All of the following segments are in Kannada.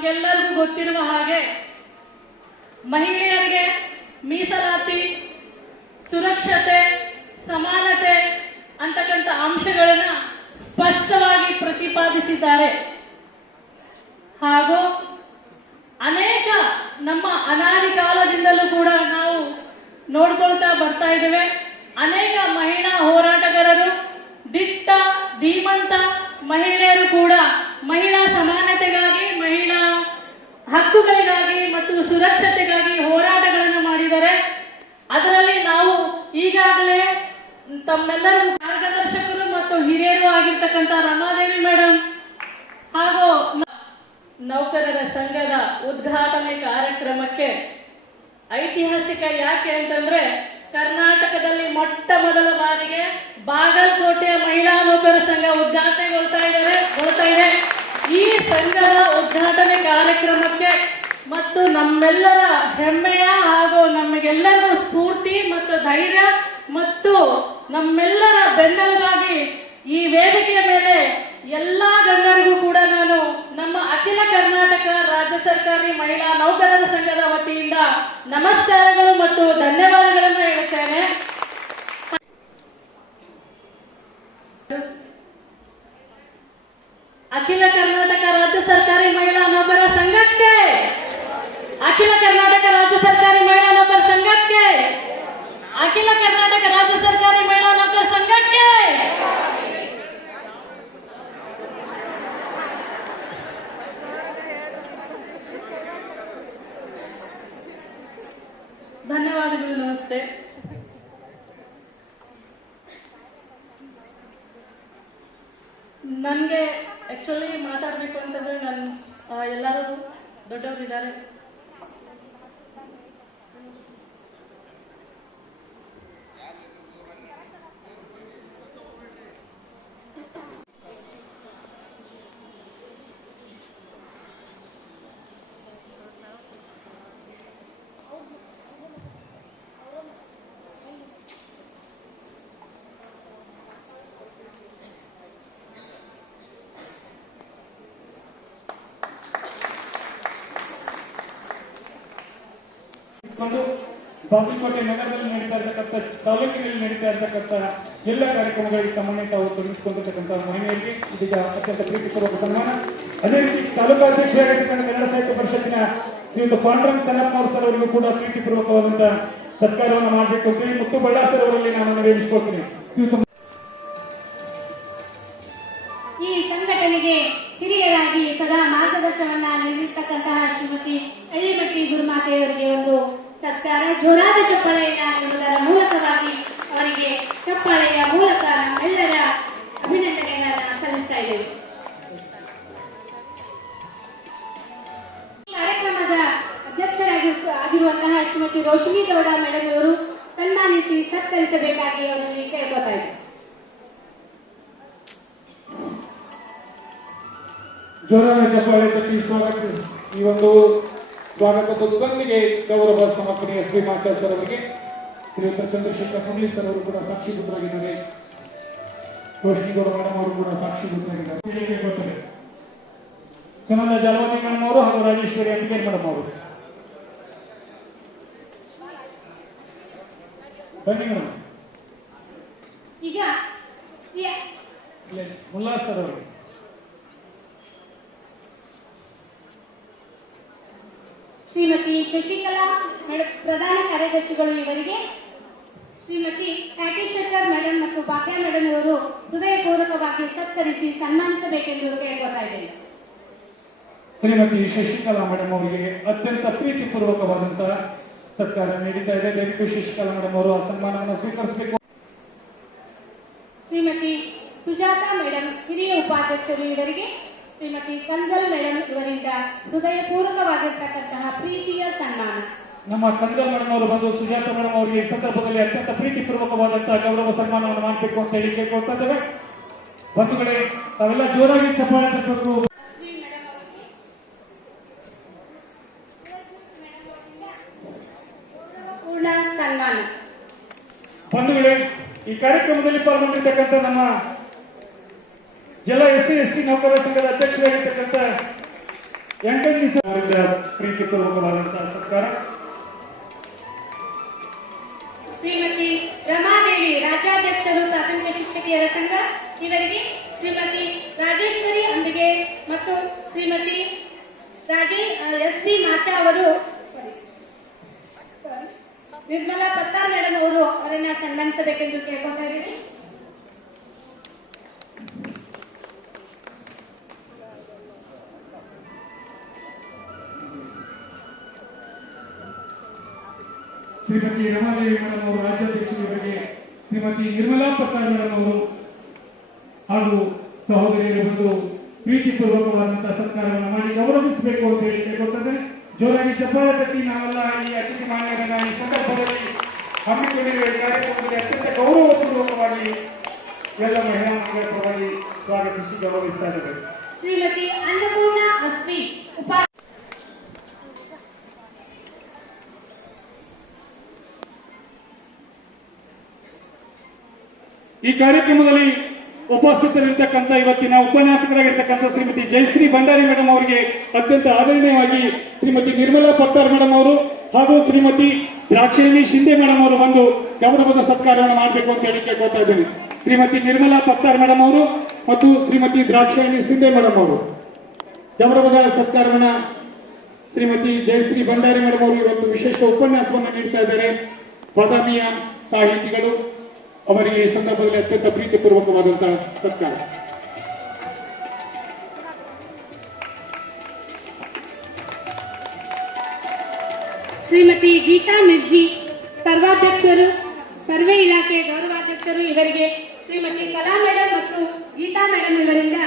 ನಮ್ಗೆಲ್ಲರಿಗೂ ಗೊತ್ತಿರುವ ಹಾಗೆ ಮಹಿಳೆಯರಿಗೆ ಮೀಸಲಾತಿ, ಸುರಕ್ಷತೆ, ಸಮಾನತೆ ಅಂತಕ್ಕಂಥ ಅಂಶಗಳನ್ನ ಸ್ಪಷ್ಟವಾಗಿ ಪ್ರತಿಪಾದಿಸಿದ್ದಾರೆ. ಹಾಗೂ ಅನೇಕ ನಮ್ಮ ಅನಾದಿ ಕಾಲದಿಂದಲೂ ಕೂಡ ನಾವು ನೋಡ್ಕೊಳ್ತಾ ಬರ್ತಾ ಇದ್ದೇವೆ. ಅನೇಕ ಮಹಿಳಾ ಹೋರಾಟಗಾರರು, ದಿಟ್ಟ, ಧೀಮಂತ ಮಹಿಳೆಯರು ಕೂಡ ಮಹಿಳಾ ಸಮಾನತೆಗಾಗಿ ಮಹಿಳಾ ಹಕ್ಕುಗಳಿಗಾಗಿ ಮತ್ತು ಸುರಕ್ಷತೆಗಾಗಿ ಹೋರಾಟಗಳನ್ನು ಮಾಡಿದ್ದಾರೆ ಅದರಲ್ಲಿ ನಾವು ಈಗಾಗಲೇ ತಮ್ಮೆಲ್ಲರೂ ಮಾರ್ಗದರ್ಶಕರು ಮತ್ತು ಹಿರಿಯರು ಆಗಿರ್ತಕ್ಕಂಥ ರಮಾದೇವಿ ಮೇಡಮ್ ಹಾಗೂ ನೌಕರರ ಸಂಘದ ಉದ್ಘಾಟನೆ ಕಾರ್ಯಕ್ರಮಕ್ಕೆ ಐತಿಹಾಸಿಕ ಯಾಕೆ ಅಂತಂದ್ರೆ ಕರ್ನಾಟಕದಲ್ಲಿ ಮೊಟ್ಟ ಮೊದಲ ಬಾರಿಗೆ ಬಾಗಲಕೋಟೆ ಮಹಿಳಾ ನೌಕರ ಸಂಘ ಉದ್ಘಾಟನೆಗೊಳ್ತಾ ಇದ್ದಾರೆ. ಇದೆ ಈ ಸಂಘದ ಉದ್ಘಾಟನೆ ಕಾರ್ಯಕ್ರಮಕ್ಕೆ ಮತ್ತು ನಮ್ಮೆಲ್ಲರ ಹೆಮ್ಮೆಯ ಹಾಗೂ ನಮಗೆಲ್ಲರಿಗೂ ಸ್ಫೂರ್ತಿ ಮತ್ತು ಧೈರ್ಯ ಮತ್ತು ನಮ್ಮೆಲ್ಲರ ಬೆನ್ನೆಲುಬಾಗಿ ಈ ವೇದಿಕೆಯ ಮೇಲೆ ಎಲ್ಲಾ ಗಣ್ಯರಿಗೂ ಕೂಡ ನಾನು ನಮ್ಮ ಅಖಿಲ ಕರ್ನಾಟಕ ರಾಜ್ಯ ಸರ್ಕಾರಿ ಮಹಿಳಾ ನೌಕರರ ಸಂಘದ ವತಿಯಿಂದ ನಮಸ್ಕಾರಗಳು ಮತ್ತು ಧನ್ಯವಾದಗಳನ್ನು ಹೇಳುತ್ತೇನೆ ಅಖಿಲ ಕರ್ನಾಟಕ ರಾಜ್ಯ ಸರ್ಕಾರಿ ಮಹಿಳಾ ನೌಕರರ ಸಂಘಕ್ಕೆ ಅಖಿಲ ಕರ್ನಾಟಕ ರಾಜ್ಯ ಸರ್ಕಾರಿ ಮಹಿಳಾ ನೌಕರ ಸಂಘಕ್ಕೆ ಅಖಿಲ ಕರ್ನಾಟಕ ರಾಜ್ಯ ಸರ್ಕಾರಿ ಮಹಿಳಾ ನೌಕರ ಸಂಘಕ್ಕೆ ಧನ್ಯವಾದಗಳು ನಮಸ್ತೆ. ನನಗೆ ಆ್ಯಕ್ಚುಲಿ ಮಾತಾಡಬೇಕು ಅಂತಂದ್ರೆ ನಾನು ಎಲ್ಲರೂ ದೊಡ್ಡವರಿದ್ದಾರೆ. ಇಟ್ಕೊಂಡು ಬಾಗಲಕೋಟೆ ನಗರದಲ್ಲಿ ನಡೀತಾ ಇರತಕ್ಕಂಥ ತಾಲೂಕಿನಲ್ಲಿ ನಡೀತಾ ಇರತಕ್ಕಂಥ ಎಲ್ಲ ಕಾರ್ಯಕ್ರಮಗಳಿಗೆ ತಮ್ಮನ್ನೇ ತಾವು ತೊಡಗಿಸಿಕೊಂಡಿರ್ತಕ್ಕಂಥ ಮಹಿಳೆಯರಿಗೆ ಇದೀಗ ಅತ್ಯಂತ ಪ್ರೀತಿಪೂರ್ವಕ ಸನ್ಮಾನ. ಅದೇ ರೀತಿ ತಾಲೂಕು ಅಧ್ಯಕ್ಷರಾಗಿರ್ತಕ್ಕಂಥ ಕನ್ನಡ ಸಾಹಿತ್ಯ ಪರಿಷತ್ತಿನ ಶ್ರೀಯುತ ಪಾಂಡುರಂಗ ಸನಪ್ಪನವ್ರ ಸರ್ ಅವರಿಗೂ ಕೂಡ ಪ್ರೀತಿಪೂರ್ವಕವಾದಂತಹ ಸತ್ಕಾರವನ್ನು ಮಾಡಬೇಕು ಅಂತೇಳಿ ಮುತ್ತು ಬಳ್ಳಾಸರ್ ಅವರಲ್ಲಿ ನಾನು ನಿವೇದಿಸಿಕೊಳ್ತೀನಿ ಶ್ರೀಯುತ ಈ ಸಂಘಟನೆಗೆ ಹಿರಿಯರಾಗಿ ಸದಾ ಮಾರ್ಗದರ್ಶನವನ್ನ ನೀಡಿರ್ತಕ್ಕಂತಹ ಶ್ರೀಮತಿ ಅಳ್ಳಿಮಟ್ಟಿ ಗುರುಮಾತೆಯವರಿಗೆ ಒಂದು ಸತ್ಕಾರ ಜೋರಾದ ಚಪ್ಪಾಳೆಯನ್ನ ನೀಡುವುದರ ಮೂಲಕವಾಗಿ ಅವರಿಗೆ ಚಪ್ಪಾಳೆಯ ಮೂಲಕ ನಮ್ಮೆಲ್ಲರ ಅಭಿನಂದನೆಗಳನ್ನ ಸಲ್ಲಿಸ್ತಾ ಇದ್ದೇವೆ. ಕಾರ್ಯಕ್ರಮದ ಅಧ್ಯಕ್ಷರಾಗಿ ಆಗಿರುವಂತಹ ಶ್ರೀಮತಿ ರೋಶಿನಿ ಗೌಡ ಮೇಡಮ್ ಅವರು ಸನ್ಮಾನಿಸಿ ಸತ್ಕರಿಸಬೇಕಾಗಿ ಅವರಲ್ಲಿ ಕೇಳ್ಕೊತಾ ಇದ್ದಾರೆ ಜೋರಾದ ಚಪ್ಪಾಳೆ ಸ್ವಾಗತ. ಈ ಒಂದು ಸ್ವಾಗತದೊಂದಿಗೆ ಗೌರವ ಸಮರ್ಪಣೆಯ ಶ್ರೀಮಾಚಾರ್ಯ ಸರ್ ಅವರಿಗೆ. ಶ್ರೀಯುತ ಚಂದ್ರಶೇಖರ್ ಮುರಳಿ ಸರ್ ಅವರು ಕೂಡ ಸಾಕ್ಷಿಭೂತರಾಗಿದ್ದಾರೆ. ರೋಶಿನಿಗೌಡ ಮೇಡಮ್ ಅವರು ಕೂಡ ಸಾಕ್ಷಿಭೂತರಾಗಿದ್ದಾರೆ. ಕೊಡ್ತಾರೆ ಸುನಂದ ಜಲವಾದಿ ಮೇಡಮ್ ಅವರು ಹಾಗೂ ರಾಜೇಶ್ವರಿ ಅಂಬಿಕೆ ಮೇಡಮ್ ಅವರು. ಬನ್ನಿ ಮೇಡಮ್ ಈಗ ಮುಲ್ಲಾಸ್ ಸರ್ ಅವರು ಶ್ರೀಮತಿ ಶಶಿಕಲಾ ಪ್ರಧಾನ ಕಾರ್ಯದರ್ಶಿಗಳು ಇವರಿಗೆ ಶ್ರೀಮತಿ ಪ್ಯಾಟಿ ಶೆಟ್ಟರ್ ಮೇಡಮ್ ಮತ್ತು ಭಾಗ್ಯ ಮೇಡಮ್ ಅವರು ಹೃದಯಪೂರ್ವಕವಾಗಿ ಸತ್ಕರಿಸಿ ಸನ್ಮಾನಿಸಬೇಕೆಂದು ಕೇಳ್ಕೊತಾ ಇದ್ದೇನೆ. ಶ್ರೀಮತಿ ಶಶಿಕಲಾ ಮೇಡಮ್ ಅವರಿಗೆ ಅತ್ಯಂತ ಪ್ರೀತಿಪೂರ್ವಕವಾದಂತಹ ಸತ್ಕಾರ ನೀಡಿತಾ ಇದೆ. ದಯವಿಟ್ಟು ಶಶಿಕಲಾ ಮೇಡಮ್ ಅವರು. ಆ ಸನ್ಮಾನವನ್ನು ಸ್ವೀಕರಿಸಬೇಕು. ಶ್ರೀಮತಿ ಸುಜಾತಾ ಮೇಡಮ್ ಹಿರಿಯ ಉಪಾಧ್ಯಕ್ಷರು ಇವರಿಗೆ ಶ್ರೀಮತಿ ಕಂದಲ್ ಮೇಡಮ್ ಇವರಿಂದ ಹೃದಯಪೂರ್ವಕವಾಗಿರ್ತಕ್ಕಂತಹ ಪ್ರೀತಿಯ ಸನ್ಮಾನ. ನಮ್ಮ ಕಂದಲ್ ಮೇಡಮ್ ಅವರು ಬಂದು ಸುಜಾತ ಮೇಡಮ್ ಅವರಿಗೆ ಈ ಸಂದರ್ಭದಲ್ಲಿ ಅತ್ಯಂತ ಪ್ರೀತಿಪೂರ್ವಕವಾದಂತಹ ಗೌರವ ಸನ್ಮಾನವನ್ನು ಮಾಡಬೇಕು ಅಂತ ಹೇಳಿ ಕೇಳ್ಕೊಳ್ತಾ ಇದ್ದೇವೆ. ಬಂಧುಗಳೇ ತಾವೆಲ್ಲ ಜೋರಾಗಿ ಚಪ್ಪಾಳೆ ಬಂಧುಗಳೇ ಈ ಕಾರ್ಯಕ್ರಮದಲ್ಲಿ ಪಾಲ್ಗೊಂಡಿರ್ತಕ್ಕಂಥ ನಮ್ಮ ಜಿಲ್ಲಾ ಎಸ್ ಸಿ ಎಸ್ ಟಿ ನೌಕರರ ಸಂಘದ ಅಧ್ಯಕ್ಷರಾಗಿರ್ತಕ್ಕಂಥ ಎಂಟನೇ ದಿವಸ ಪ್ರೀತಿಪೂರ್ವಕವಾದಂತಹ ಸರ್ಕಾರ ಶ್ರೀಮತಿ ರಮಾದೇವಿ, ರಾಜ್ಯಾಧ್ಯಕ್ಷರು ಪ್ರಾಥಮಿಕ ಶಿಕ್ಷಕಿಯರ ಸಂಘ. ಇವರಿಗೆ ಶ್ರೀಮತಿ ರಾಜೇಶ್ವರಿ ಅಂಬಿಗೆ ಮತ್ತು ಶ್ರೀಮತಿ ರಾಜೇ ಎಸ್ ಬಿ ಮಾಚಾ ಅವರು ನಿರ್ಮಲಾ ಪತ್ತಾರ್ ಮೇಡಮ್ ಅವರು ಅವರನ್ನ ಸನ್ಮಾನಿಸಬೇಕೆಂದು ಕೇಳ್ಕೊತಾ ಇದ್ದೀನಿ. ಶ್ರೀಮತಿ ರಮಾದೇವಿ ಮೇಡಮ್ ಅವರು ರಾಜ್ಯಾಧ್ಯಕ್ಷರಿಗೆ ಶ್ರೀಮತಿ ನಿರ್ಮಲಾ ಪತ್ತಾರ್ ಮೇಡಮ್ ಅವರು ಹಾಗೂ ಸಹೋದರಿಯರು ಬಂದು ಪ್ರೀತಿಪೂರ್ವಕವಾದಂತಹ ಸತ್ಕಾರವನ್ನು ಮಾಡಿ ಗೌರವಿಸಬೇಕು ಅಂತ ಹೇಳಿ ಕೇಳ್ಕೊಳ್ತದೆ ಜೋರಾಗಿ ಚಪ್ಪಾಳೆ ತಟ್ಟಿ ನಾವೆಲ್ಲ ಈ ಅತಿಥಿ ಮಾನ್ಯರನ್ನ ಈ ಸಂದರ್ಭದಲ್ಲಿ ಹಮ್ಮಿಕೊಂಡಿರುವ ಕಾರ್ಯಕ್ರಮದಲ್ಲಿ ಅತ್ಯಂತ ಗೌರವಪೂರ್ವಕವಾಗಿ ಎಲ್ಲ ಮಹಿಳಾ ಪರವಾಗಿ ಸ್ವಾಗತಿಸಿ ಗೌರವಿಸ್ತಾ ಇದ್ದಾರೆ ಶ್ರೀಮತಿ ಅನ್ನಪೂರ್ಣ ಅಸ್ವಿ ಈ ಕಾರ್ಯಕ್ರಮದಲ್ಲಿ ಉಪಸ್ಥಿತರಿರ್ತಕ್ಕಂಥ ಇವತ್ತಿನ ಉಪನ್ಯಾಸಕರಾಗಿರ್ತಕ್ಕಂಥ ಶ್ರೀಮತಿ ಜಯಶ್ರೀ ಭಂಡಾರಿ ಮೇಡಮ್ ಅವರಿಗೆ ಅತ್ಯಂತ ಆದರಣೀಯವಾಗಿ ಶ್ರೀಮತಿ ನಿರ್ಮಲಾ ಪತ್ತಾರ್ ಮೇಡಮ್ ಅವರು ಹಾಗೂ ಶ್ರೀಮತಿ ದ್ರಾಕ್ಷಿಣಿ ಶಿಂದೆ ಮೇಡಮ್ ಅವರು ಬಂದು ಗೌರವದ ಸತ್ಕಾರವನ್ನು ಮಾಡಬೇಕು ಅಂತ ಹೇಳಿ ಕೇಳ್ಕೊತಾ ಇದ್ದೇನೆ. ಶ್ರೀಮತಿ ನಿರ್ಮಲಾ ಪತ್ತಾರ್ ಮೇಡಮ್ ಅವರು ಮತ್ತು ಶ್ರೀಮತಿ ದ್ರಾಕ್ಷಿಣಿ ಶಿಂದೆ ಮೇಡಮ್ ಅವರು. ಗೌರವದ ಸತ್ಕಾರವನ್ನ ಶ್ರೀಮತಿ ಜಯಶ್ರೀ ಭಂಡಾರಿ ಮೇಡಮ್ ಅವರು ಇವತ್ತು ವಿಶೇಷ ಉಪನ್ಯಾಸವನ್ನು ನೀಡ್ತಾ ಇದ್ದಾರೆ. ಬಾದಾಮಿಯ ಸಾಹಿತಿಗಳು ಅವರಿಗೆ ಈ ಸಂದರ್ಭದಲ್ಲಿ ಅತ್ಯಂತ ಪ್ರೀತಿಪೂರ್ವಕವಾದಂತಹ ಸತ್ಕಾರ ಶ್ರೀಮತಿ ಗೀತಾ ಮಿರ್ಜಿ ಸರ್ವಾಧ್ಯಕ್ಷರು ಸರ್ವೆ ಇಲಾಖೆ ಗೌರವಾಧ್ಯಕ್ಷರು ಇವರಿಗೆ ಶ್ರೀಮತಿ ಕಲಾ ಮೇಡಮ್ ಮತ್ತು ಗೀತಾ ಮೇಡಮ್ ಇವರಿಂದ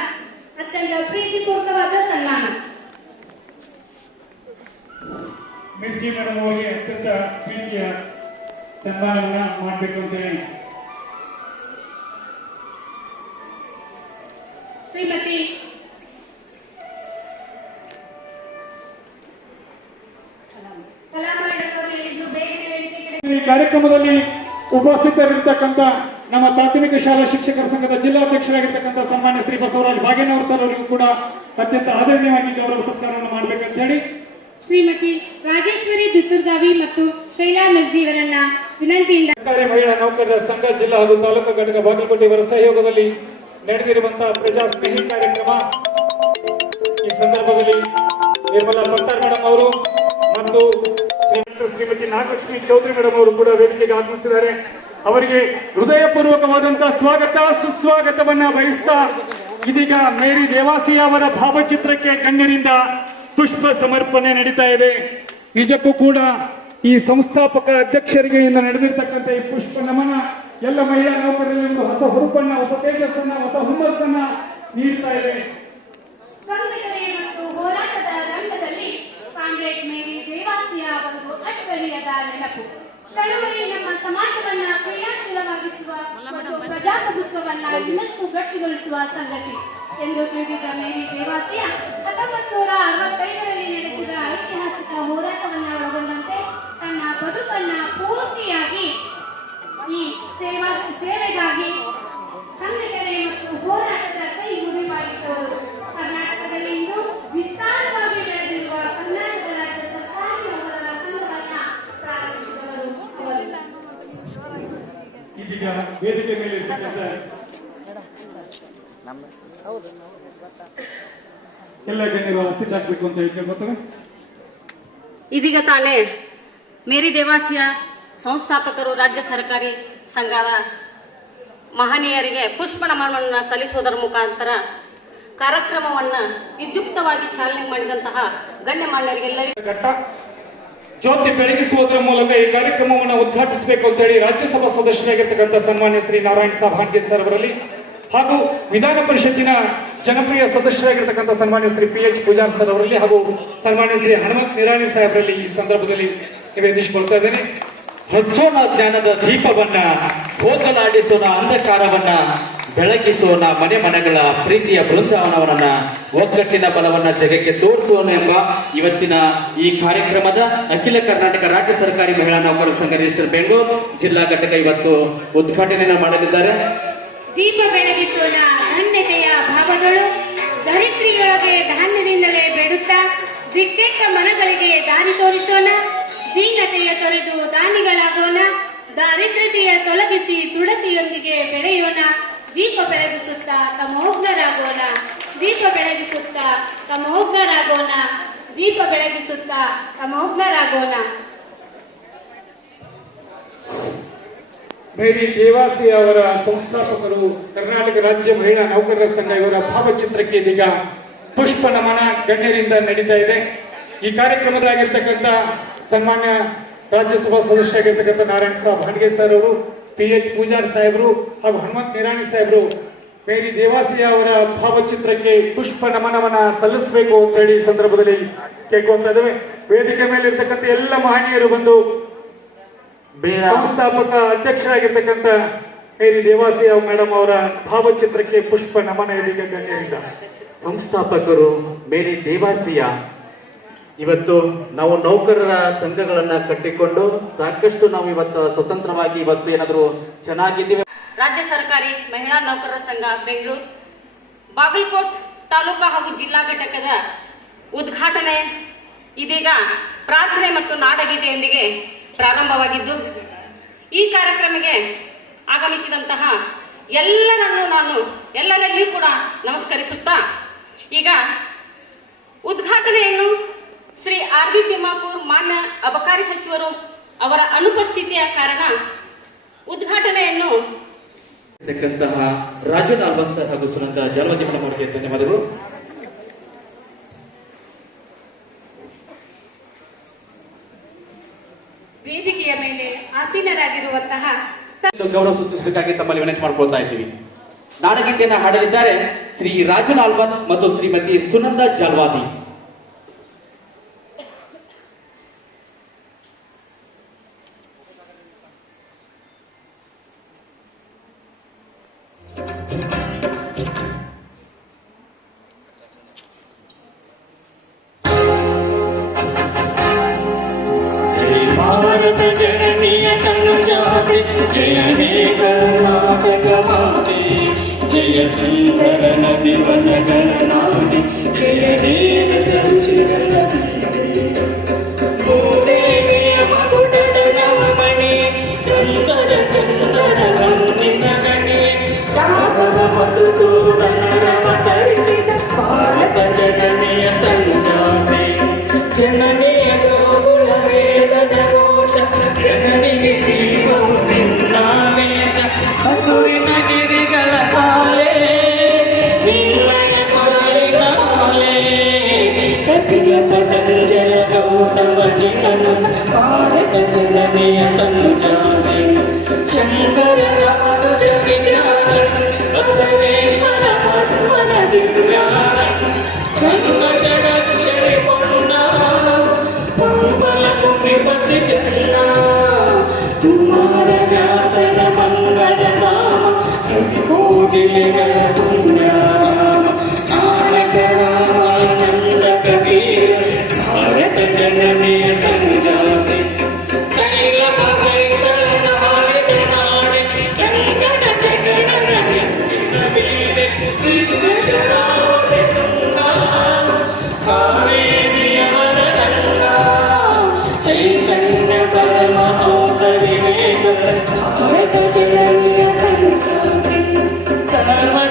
ಅತ್ಯಂತ ಪ್ರೀತಿಪೂರ್ವಕವಾದ ಸನ್ಮಾನ. ಮಿರ್ಜಿ ಮೇಡಮ್ ಅವರಿಗೆ ಅತ್ಯಂತ ಪ್ರೀತಿಯ ಸನ್ಮಾನ ಮಾಡಬೇಕು ಅಂತ ಹೇಳಿ. ಶ್ರೀಮತಿ ಈ ಕಾರ್ಯಕ್ರಮದಲ್ಲಿ ಉಪಸ್ಥಿತರಿರ್ತಕ್ಕಂಥ ನಮ್ಮ ಪ್ರಾಥಮಿಕ ಶಾಲಾ ಶಿಕ್ಷಕರ ಸಂಘದ ಜಿಲ್ಲಾಧ್ಯಕ್ಷರಾಗಿರ್ತಕ್ಕಂಥ ಸನ್ಮಾನ್ಯ ಶ್ರೀ ಬಸವರಾಜ್ ಬಾಗೇನವರ್ ಸರ್ ಅವರಿಗೂ ಕೂಡ ಅತ್ಯಂತ ಆದರಣೀಯವಾಗಿ ಗೌರವ ಸತ್ಕಾರವನ್ನು ಮಾಡಬೇಕಂತ ಹೇಳಿ. ಶ್ರೀಮತಿ ರಾಜೇಶ್ವರಿ ದುತ್ತುರ್ಗಾವಿ ಮತ್ತು ಶೈಲಾ ಮಿರ್ಜಿ ಇವರನ್ನ ವಿನಂತಿಯಿಂದ ಸರ್ಕಾರಿ ಮಹಿಳಾ ನೌಕರರ ಸಂಘ ಜಿಲ್ಲಾ ಹಾಗೂ ತಾಲೂಕು ಘಟಕ ಬಾಗಲಕೋಟೆ ಇವರ ಸಹಯೋಗದಲ್ಲಿ ನಡೆದಿರುವಂತಹ ಪ್ರಜಾಸ್ನೇಹಿ ಕಾರ್ಯಕ್ರಮ ಈ ಸಂದರ್ಭದಲ್ಲಿ ನಿರ್ಮಲಾ ಪತ್ತಾರ್ ಮೇಡಮ್ ಅವರು ಮತ್ತು ಶ್ರೀಮತಿ ನಾಗಲಕ್ಷ್ಮಿ ಚೌಧರಿ ಮೇಡಮ್ ಅವರು ಕೂಡ ವೇದಿಕೆಗೆ ಆಗಮಿಸಿದ್ದಾರೆ. ಅವರಿಗೆ ಹೃದಯಪೂರ್ವಕವಾದಂತಹ ಸ್ವಾಗತ, ಸುಸ್ವಾಗತವನ್ನ ಬಯಸ್ತಾ ಇದೀಗ ಮೇರಿ ದೇವಾಸಿ ಅವರ ಭಾವಚಿತ್ರಕ್ಕೆ ಗಣ್ಯರಿಂದ ಪುಷ್ಪ ಸಮರ್ಪಣೆ ನಡೀತಾ ಇದೆ. ನಿಜಕ್ಕೂ ಕೂಡ ಈ ಸಂಸ್ಥಾಪಕ ಅಧ್ಯಕ್ಷರಿಗೆ ಇಂದ ನಡೆದಿರ್ತಕ್ಕಂಥ ಈ ಪುಷ್ಪ ನಮನ ಎಲ್ಲ ಮಹಿಳಾ ನೌಕರರಲ್ಲಿ ಒಂದು ಹೊಸ ಹುರುಪನ್ನ, ಹೊಸ ತೇಜಸ್ಸನ್ನ, ಹೊಸ ಹುಮ್ಮಸ್ಸನ್ನ ನೀಡ್ತಾ ಇದೆ. ಐತಿಹಾಸಿಕ ಹೋರಾಟವನ್ನ ಒಳಗೊಂಡಂತೆ ತನ್ನ ಬದುಕನ್ನ ಪೂರ್ತಿಯಾಗಿ ಈ ಸೇವಾ ಸೇವೆಗಾಗಿ ಸಂಘಟನೆ ಮತ್ತು ಹೋರಾಟದ ಕೈ ಕರ್ನಾಟಕದಲ್ಲಿ ಇಂದು ವಿಸ್ತಾರವಾಗಿ ಬೆಳೆದಿರುವ ಕರ್ನಾಟಕ ರಾಜ್ಯ ಸರ್ಕಾರಿ ನೌಕರರ ಸಂಘವನ್ನ ಪ್ರಾರಂಭಿಸಿದವರು ವೇದಿಕೆ ಮೇಲೆ ಎಲ್ಲ ಅಂತ ಇದೀಗ ತಾನೇ ಮೇರಿ ದೇವಾಸಿಯ ಸಂಸ್ಥಾಪಕರು, ರಾಜ್ಯ ಸರ್ಕಾರಿ ಸಂಘದ ಮಹನೀಯರಿಗೆ ಪುಷ್ಪ ನಮನವನ್ನು ಸಲ್ಲಿಸುವುದರ ಮುಖಾಂತರ ಕಾರ್ಯಕ್ರಮವನ್ನು ವಿದ್ಯುಕ್ತವಾಗಿ ಚಾಲನೆ ಮಾಡಿದಂತಹ ಗಣ್ಯಮಾನ್ಯರಿಗೆಲ್ಲರಿಗೂ ಘಟ್ಟ ಜ್ಯೋತಿ ಬೆಳಗಿಸುವುದರ ಮೂಲಕ ಈ ಕಾರ್ಯಕ್ರಮವನ್ನು ಉದ್ಘಾಟಿಸಬೇಕು ಅಂತ ಹೇಳಿ ರಾಜ್ಯಸಭಾ ಸದಸ್ಯರಾಗಿರ್ತಕ್ಕಂಥ ಸನ್ಮಾನ್ಯ ಶ್ರೀ ನಾರಾಯಣ ಸಾಬ್ ಸರ್ ಅವರಲ್ಲಿ ಹಾಗೂ ವಿಧಾನ ಪರಿಷತ್ತಿನ ಜನಪ್ರಿಯ ಸದಸ್ಯರಾಗಿರ್ತಕ್ಕಂಥ ಸನ್ಮಾನ್ಯ Shri P H Pujar sir ಅವರಲ್ಲಿ ಹಾಗೂ ಸನ್ಮಾನ್ಯ ಶ್ರೀ ಹನುಮಂತ್ ನಿರಾಣಿ ಸಾಹೇಬರಲ್ಲಿ ಈ ಸಂದರ್ಭದಲ್ಲಿ ನಿವೇದಿಸಿಕೊಳ್ತಾ ಇದ್ದೇನೆ. ಹಚ್ಚೋಣ ಜ್ಞಾನದ ದೀಪವನ್ನ ಹೋಗಲಾಡಿಸೋಣ ಅಂಧಕಾರವನ್ನ, ಬೆಳಗಿಸೋಣ ಮನೆ ಮನೆಗಳ ಪ್ರೀತಿಯ ಬೃಂದಾವನವನ್ನ, ಒಗ್ಗಟ್ಟಿನ ಬಲವನ್ನ ಜಗಕ್ಕೆ ತೋರಿಸೋಣ ಎಂಬ ಇವತ್ತಿನ ಈ ಕಾರ್ಯಕ್ರಮದ ಅಖಿಲ ಕರ್ನಾಟಕ ರಾಜ್ಯ ಸರ್ಕಾರಿ ಮಹಿಳಾ ನೌಕರರ ಸಂಘ ರಿಜಿಸ್ಟರ್ ಬೆಂಗಳೂರು ಜಿಲ್ಲಾ ಘಟಕ ಇವತ್ತು ಉದ್ಘಾಟನೆಯನ್ನು ಮಾಡಲಿದ್ದಾರೆ. ದೀಪ ಬೆಳಗಿಸೋಣ, ಧನ್ಯತೆಯ ಭಾವಗಳು ಧರಿತ್ರಿಯೊಳಗೆ ಧಾನ್ಯದಿಂದಲೇ ಬೇಡುತ್ತಾ ದಿಕ್ಕೆಟ್ಟ ಮನಗಳಿಗೆ ದಾರಿ ತೋರಿಸೋಣ, ದೀನತೆಯ ತೊರೆದು ದೀಪ ಬೆಳಗಿಸುತ್ತಾ ತಮೋಗ್ನರಾಗೋಣ ದೀಪ ಬೆಳಗಿಸುತ್ತಾ ತಮೋಗ್ನರಾಗೋಣ ದೀಪ ಬೆಳಗಿಸುತ್ತಾ ತಮೋಗ್ನರಾಗೋಣ ಮೇರಿ ದೇವಾಸಿ ಅವರ ಸಂಸ್ಥಾಪಕರು ಕರ್ನಾಟಕ ರಾಜ್ಯ ಮಹಿಳಾ ನೌಕರರ ಸಂಘ ಇವರ ಭಾವಚಿತ್ರಕ್ಕೆ ಇದೀಗ ಪುಷ್ಪ ನಮನ ಗಣ್ಯರಿಂದ ನಡೀತಾ ಇದೆ. ಈ ಕಾರ್ಯಕ್ರಮದಾಗಿರ್ತಕ್ಕಂಥ ಸನ್ಮಾನ್ಯ ರಾಜ್ಯಸಭಾ ಸದಸ್ಯ ಆಗಿರ್ತಕ್ಕಂಥ ನಾರಾಯಣ ಸಾಬ್ ಹಾಂಡ್ಗೆ ಸರ್ ಅವರು ಪಿ ಎಚ್ ಪೂಜಾರ್ ಸಾಹೇಬರು ಹಾಗೂ ಹನುಮಂತ್ ನಿರಾಣಿ ಸಾಹೇಬರು ಮೇರಿ ದೇವಾಸಿ ಅವರ ಭಾವಚಿತ್ರಕ್ಕೆ ಪುಷ್ಪ ನಮನವನ ಸಲ್ಲಿಸಬೇಕು ಅಂತ ಹೇಳಿ ಸಂದರ್ಭದಲ್ಲಿ ಕೇಳ್ಕೊಂತ ಇದ್ದೇವೆ. ವೇದಿಕೆ ಮೇಲೆ ಇರ್ತಕ್ಕಂಥ ಎಲ್ಲ ಮಹನೀಯರು ಬಂದು ಸಂಸ್ಥಾಪಕ ಅಧ್ಯಕ್ಷರಾಗಿರ್ತಕ್ಕಂಥ ಮೇರಿ ದೇವಾಸಿ ಮೇಡಮ್ ಅವರ ಭಾವಚಿತ್ರಕ್ಕೆ ಪುಷ್ಪ ನಮನ ಇದೀಗ ಗಣ್ಯರಿಂದ ಸಂಸ್ಥಾಪಕರು ಮೇರಿ ದೇವಾಸಿಯ ಇವತ್ತು ನಾವು ನೌಕರರ ಸಂಘಗಳನ್ನ ಕಟ್ಟಿಕೊಂಡು ಸಾಕಷ್ಟು ನಾವು ಇವತ್ತು ಸ್ವತಂತ್ರವಾಗಿ ಇವತ್ತು ಏನಾದರೂ ಚೆನ್ನಾಗಿದ್ದೀವಿ. ರಾಜ್ಯ ಸರ್ಕಾರಿ ಮಹಿಳಾ ನೌಕರರ ಸಂಘ ಬೆಂಗಳೂರು. ಬಾಗಲಕೋಟ್ ತಾಲೂಕಾ ಹಾಗೂ ಜಿಲ್ಲಾ ಘಟಕದ ಉದ್ಘಾಟನೆ ಇದೀಗ ಪ್ರಾರ್ಥನೆ ಮತ್ತು ನಾಡಗೀತೆಯೊಂದಿಗೆ ಪ್ರಾರಂಭವಾಗಿದ್ದು, ಈ ಕಾರ್ಯಕ್ರಮಕ್ಕೆ ಆಗಮಿಸಿದಂತಹ ಎಲ್ಲರನ್ನು ನಾನು ಎಲ್ಲರಲ್ಲಿಯೂ ಕೂಡ ನಮಸ್ಕರಿಸುತ್ತಾ, ಈಗ ಉದ್ಘಾಟನೆಯನ್ನು ಶ್ರೀ ಆರ್ ಬಿ ತಿಮ್ಮಾಪುರ್ ಮಾನ್ಯ ಅಬಕಾರಿ ಸಚಿವರು ಅವರ ಅನುಪಸ್ಥಿತಿಯ ಕಾರಣ ಉದ್ಘಾಟನೆಯನ್ನು ರಾಜು ನಾಲ್ವನ್ ಸರ್ ಹಾಗೂ ಸುನಂದ ಅವರಿಗೆ ಧನ್ಯವಾದಗಳು. ವೇದಿಕೆಯ ಮೇಲೆ ಆಸೀನರಾಗಿರುವಂತಹ ಗೌರವ ಸೂಚಿಸಬೇಕಾಗಿ ತಮ್ಮಲ್ಲಿ ವಿನಂತಿ ಮಾಡ್ಕೊಳ್ತಾ ಇದ್ದೀವಿ. ನಾಡಗೀತೆಯನ್ನು ಹಾಡಲಿದ್ದಾರೆ ಶ್ರೀ ರಾಜು ನಾಲ್ವನ್ ಮತ್ತು ಶ್ರೀಮತಿ ಸುನಂದ ಜಾಲ್ವಾದಿ ಕರ್ನಾಟಕವಾದಿ ಜಯ ಸುಂದರ ನದಿ ವನಗಳ ನಾಡಿ ಜಯ ವೀರ ಸಂಶಿರಣ ಭೂದೇವಿಯ ಮಗುಟದ ನವಮಣಿ ಕಂಕರ ಚಂದರ ವಂದಿನ ಗಣಿ ರಾಘವ ಮಧುಸೂದನ Untuk.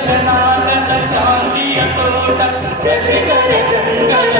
ಜನಾಂಗದ ಶಾಂತಿಯ ತೋಟ ರಸಿಕರ ಕಂಗಳ